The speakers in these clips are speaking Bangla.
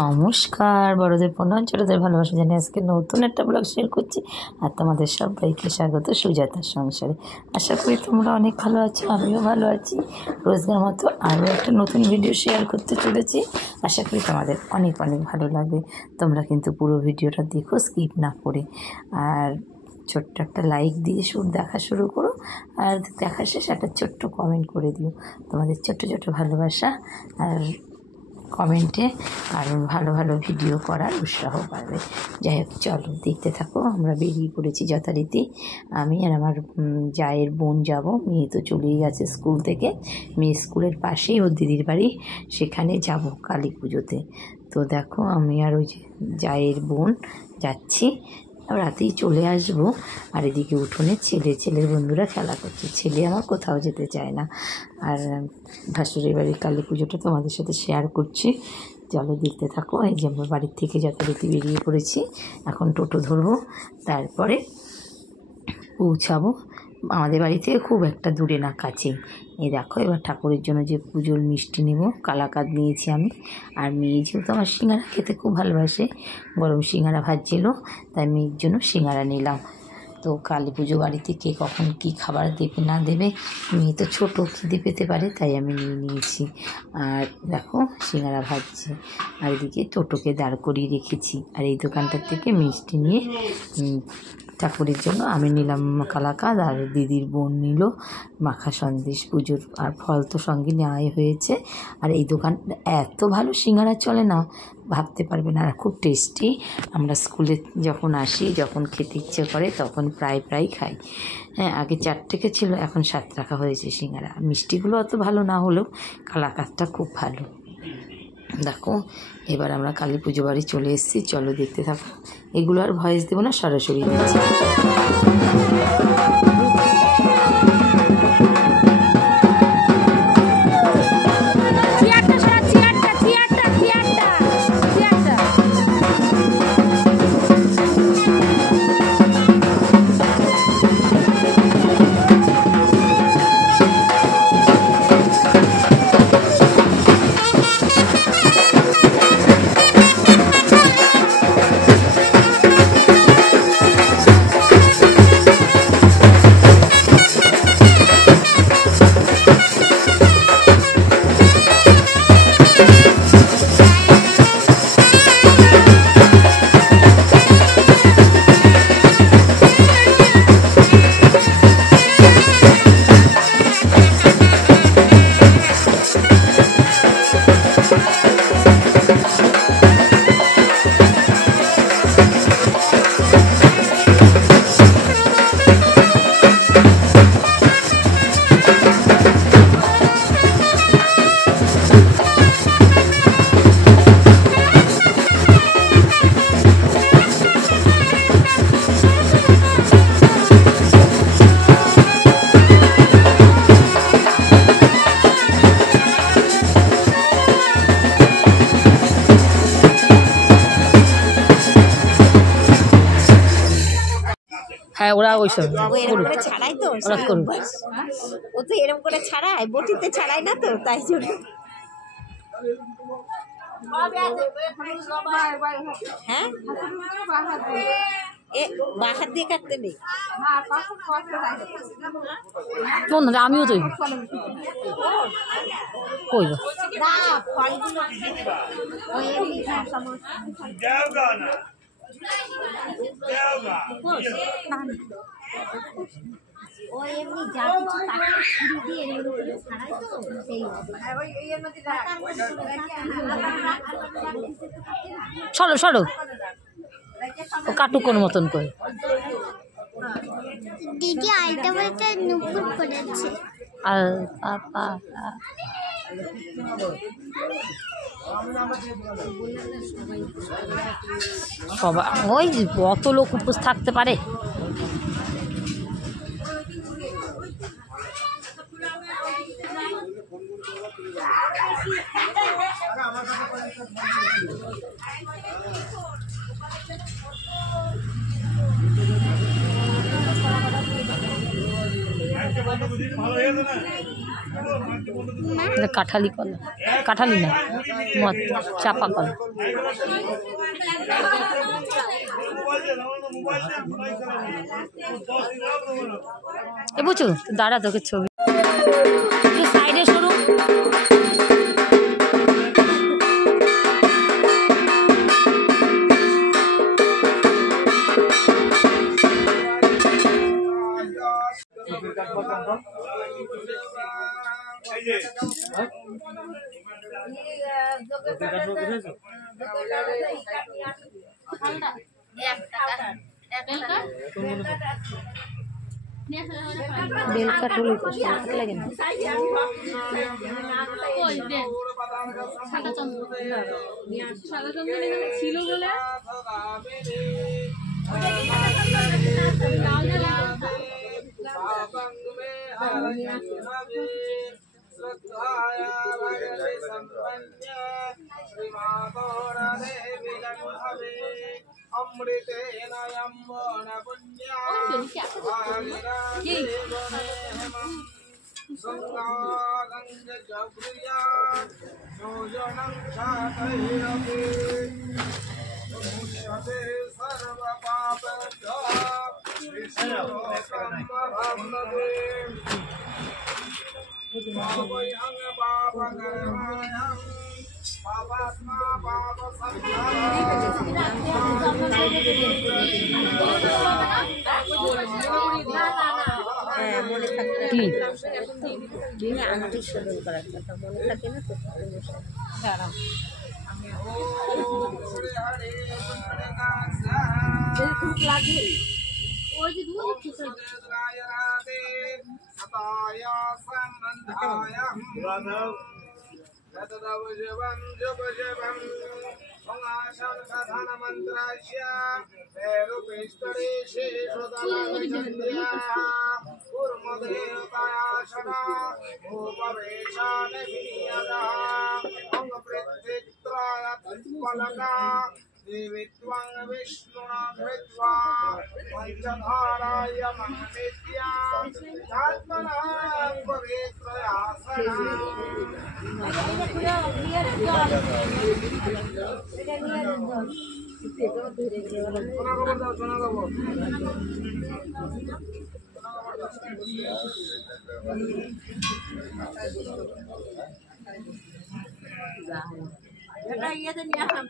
নমস্কার, বড়দের প্রণাম, ছোটদের ভালোবাসা জানিয়ে আজকে নতুন একটা ব্লগ শেয়ার করছি। আর তোমাদের সবাইকে স্বাগত সুজাতার সংসারে। আশা করি তোমরা অনেক ভালো আছো, আমিও ভালো আছি। রোজগার মতো আরও একটা নতুন ভিডিও শেয়ার করতে চলেছি। আশা করি তোমাদের অনেক অনেক ভালো লাগবে। তোমরা কিন্তু পুরো ভিডিওটা দেখো, স্কিপ না করে। আর ছোট্ট একটা লাইক দিয়ে দেখা শুরু করো। আর দেখা শেষ একটা ছোট্ট কমেন্ট করে দিও। তোমাদের ছোট্ট ছোট্ট ভালোবাসা আর কমেন্টে আর ভালো ভালো ভিডিও করার উৎসাহ পাবে। যাই হোক, চলো দেখতে থাকো। আমরা বেরিয়ে পড়েছি যথারীতি। আমি আর আমার জায়ের বোন যাব। মেয়ে তো চলেই গেছে স্কুল থেকে। মেয়ে স্কুলের পাশেই ওর দিদির বাড়ি, সেখানে যাব কালী পুজোতে। তো দেখো, আমি আর ওই জায়ের বোন যাচ্ছি। রাতেই চলে আসবো। আর এদিকে উঠোনে ছেলের বন্ধুরা খেলা করছে। ছেলে আমার কোথাও যেতে চায় না। আর ভাসুরের বাড়ির কালী পুজোটা তোমাদের সাথে শেয়ার করছি। চলো দেখতে থাকো। এই যে আমরা বাড়ির থেকে যথারীতি বেরিয়ে পড়েছি। এখন টোটো ধরবো, তারপরে পৌঁছাবো। আমাদের বাড়ি থেকে খুব একটা দূরে না, কাছেই। এই দেখো, এবার ঠাকুরের জন্য যে পুজোর মিষ্টি নেব, কালাকাঁদ নিয়েছি আমি। আর মেয়ে যেহেতু আমার সিঙ্গারা খেতে খুব ভালোবাসে, গরম সিঙ্গারা ভাজছিল, তাই মেয়ের জন্য সিঙ্গারা নিলাম। তো কালী পুজো বাড়িতে কে কখন কী খাবার দেবে না দেবে, মেয়ে তো ছোটো, খিদে পেতে পারে, তাই আমি নিয়ে নিয়েছি। আর দেখো, সিঙ্গারা ভাজছে। আর এদিকে টোটোকে দাঁড় করিয়ে রেখেছি। আর এই দোকানটার থেকে মিষ্টি নিয়ে ঠাকুরের জন্য আমি নিলাম কালাকাঁদ, আর দিদির বোন নিল মাখা সন্দেশ পুজোর। আর ফল তো সঙ্গে নেওয়াই হয়েছে। আর এই দোকানটা এত ভালো সিঙ্গারা চলে না, ভাবতে পারবে না। আর খুব টেস্টি। আমরা স্কুলে যখন আসি, যখন খেতে ইচ্ছে করে, তখন প্রায় খাই। হ্যাঁ, আগে 4 টাকা ছিল, এখন 7 টাকা হয়েছে সিঙ্গারা। মিষ্টিগুলো অত ভালো না হলেও কালাকাঁদটা খুব ভালো। দেখো, এবার আমরা কালী পুজো বাড়ি চলে এসেছি। চলো দেখতে থাকো। এগুলো আর ভয়েস দেবো না, সরাসরি দিচ্ছি। হ্যাঁ, ওরা ওইসব ছাড়াই তো, ও তো এরকম করে ছাড়ায়, বটিতে ছাড়ায় না তো, তাই জন্য। হ্যাঁ, বাহার দিয়ে কাটতে নেই। আমিও তো কই ও এমনি যা কিছু তাকে ছুরি দিয়ে ছাড়াই তো, সেই সরো ও কাটুকোর মতন করে। দিদি আলটা বলতে নুপুর করেছে। আর সবাই ওই অত লোক উপোস থাকতে পারে? এটা কাঁঠালি কলা, কাঁঠালি না, মদ চাপা কলা। এ বুঝছো দাঁড়া, তোকে ছবি সাইডে সরু। বেলকাঠ হলে তো লাগে না। ছিল বলে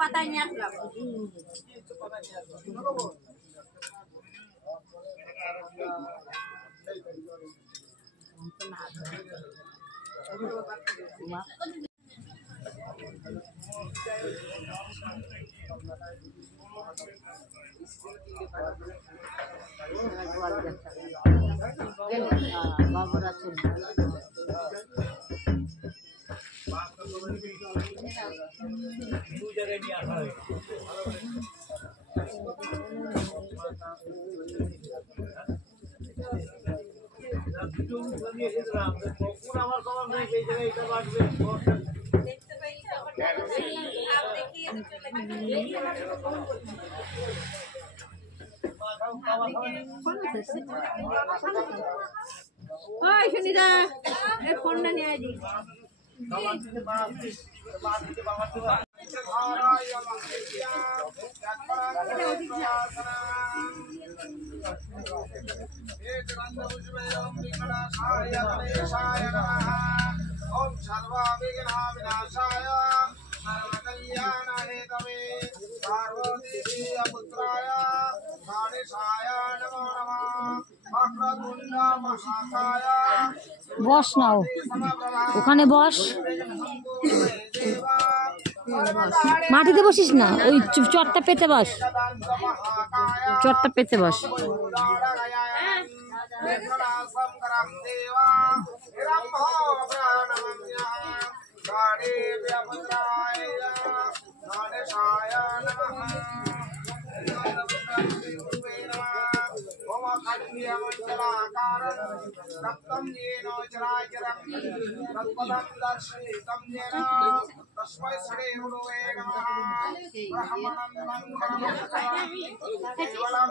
পাতায় নিয়ে আসলাম। ওই সুনিতা এই ফোনটা নিয়ে আইডি ओम सर्वा विघ्ना विनाशाय सर्वकल्याण हेतवे पार्वती पुत्राय गणेशाय नमो नमः वक्रतुंड महाकाय বস নাও ওখানে বস, মাটিতে বসিস না, ওই চটটা পেতে বস, চটটা পেতে বস। रक्तं येन चराचरं तत्पदं दर्शितं येन तस्मै श्री गुरुवे नमः ब्रह्मणं मङ्गलं केवलं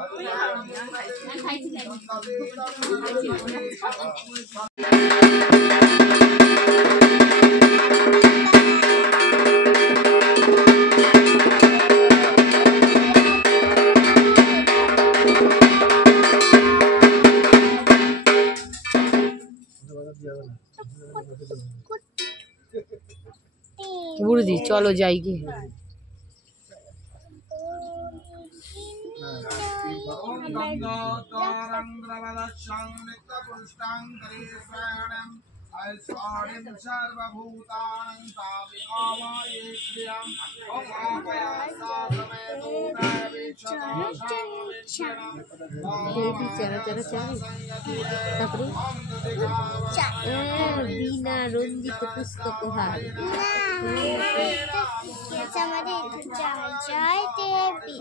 বুড়ি চলো যাই গিয়ে। ऐश्वर्यं सर्वभूतानां तावि आवायेष्यम् ॐ आवायासामे বিনা রঞ্জিত পুস্তক হার আমাদের জয় জয় দেবী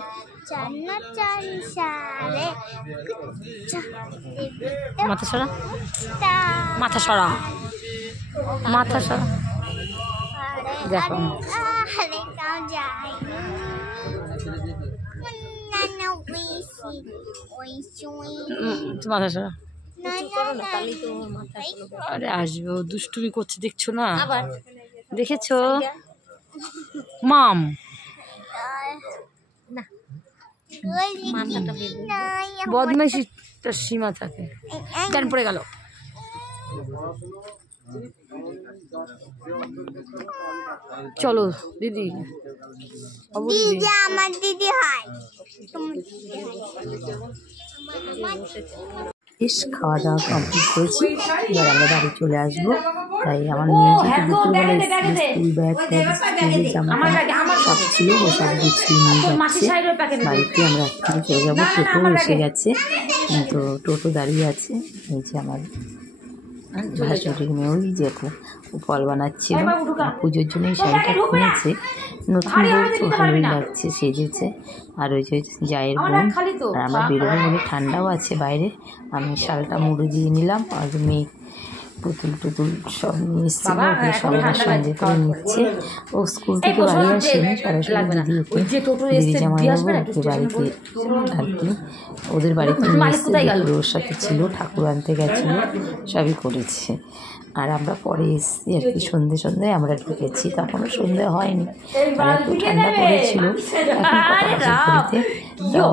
জন্মচারী সারে মাথা সরা, মাথা সরা, মাথা সরা। দেখো আরে কাও যাই না না মাথা সরা। তাহলেই তো ওর মাথা আরে আসবে, ও দুষ্টুমি করছে দেখছো না? আবার দেখেছো মাম? না মাথাটা বের বদমাইশিটার সীমা থাকে। জ্ঞান পড়ে গেল। চলো দিদি, দিদি আমার দিদি হয় বেশ খাওয়া দাওয়া কমপ্লিট করেছি, এবার আমরা বাড়ি চলে আসবো। তাই আমার মেয়ে যেহেতু দুপুরবেলা স্কুল ব্যাগ স্কুলের জামা সব ছিল, ও সব গুছিয়ে নিয়ে যাচ্ছে বাড়িতে। আমরা একটু চলে যাবো, টোটো এসে গেছে, তো টোটো দাঁড়িয়ে আছে। এই যে আমার ভাসুরের মেয়ে, ওই যে ফল বানাচ্ছিল, পুজোর জন্য এই শাড়িটা কিনেছে, নতুন বউ তো ভালোই লাগছে, সেজেছে। আর ওই যে জায়ের বোন, আর আমরা বেরোবো বলে ঠান্ডাও আছে বাইরে, আমি শালটা মুড়ে দিয়ে নিলাম। আর মেয়ে পুতুল টুতুল সব নিয়ে এসেছিল, ওগুলো সব আমার সঙ্গে করে নিচ্ছে। ও স্কুল থেকে বাড়ি আসেনি, সরাসরি দিদি জামাইবাবু ওকে বাড়িতে আর কি ওদের বাড়িতে নিয়ে এসে ওর সাথে ছিল, ঠাকুর আনতে গেছিলো, সবই করেছে। আর আমরা পরে এসেছি আর কি, সন্ধ্যায় আমরা ঢুকেছি, তখনও সন্ধ্যে হয়নি, আর একটু ঠান্ডা পড়েছিল। এখন করিতে তো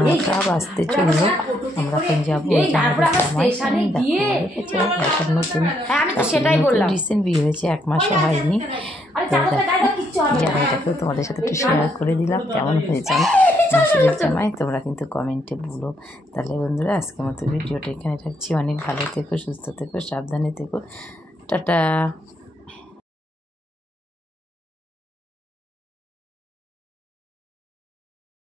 9টা বাজতে চললো। আমরা এখন যাবো নতুন রিসেন্ট বিয়ে হয়েছে, 1 মাসও হয়নি। তো জামাইটাকেও তোমাদের সাথে একটু শেয়ার করে দিলাম, কেমন হয়েছে শাশুড়ির জামাই, তোমরা কিন্তু কমেন্টে বলো। তাহলে বন্ধুরা আজকের মতো ভিডিওটা এখানে রাখছি। অনেক ভালো থেকো, সুস্থ থেকো, সাবধানে থেকো, টাটা।